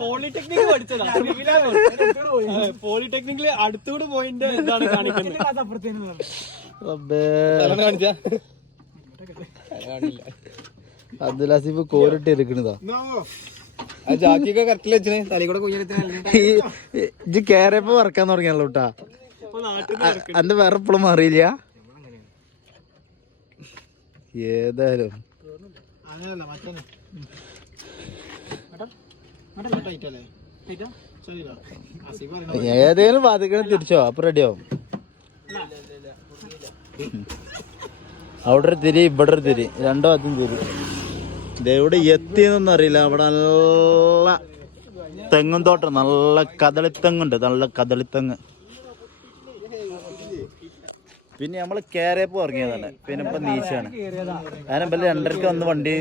Polytechnic പഠിച്ചതാ. പോളിടെക്നിക്കില് അടുത്തൂടെ point ഇതാണ് കാണിക്കുന്നത്. അബ്ദുൽ ഹസീഫ് കോരിട്ട് എടുക്കണതാ. ജാക്കിയൊക്കെ കറക്റ്റിൽ വെച്ചിന് തലി കൂടെ ഇജ്ജ് കേറിയപ്പോ വറക്കാൻ തുടങ്ങിയല്ലോ കേട്ടാ. അന്റെ വേറെ എപ്പോഴും അറിയില്ല. ഏതായാലും ഏതേലും വാതിക്കണം തിരിച്ചോ, അപ്പൊ റെഡിയാവും. അവിടെ ഒരു തിരി ഇവിടെ ഒരു തിരി, രണ്ടോ അതും തിരി. ഇതെവിടെ എത്തിയെന്നൊന്നും അറിയില്ല. അവിടെ നല്ല തെങ്ങും തോട്ടം, നല്ല കദളിത്തെങ്ങുണ്ട്, നല്ല കദളിത്തെങ്ങ്. പിന്നെ നമ്മള് കേറിയപ്പോ ഇറങ്ങിയതാണ്. പിന്നെ ഇപ്പൊ നീച്ചാണ്. ഞാൻ 2:30 വന്ന് വണ്ടി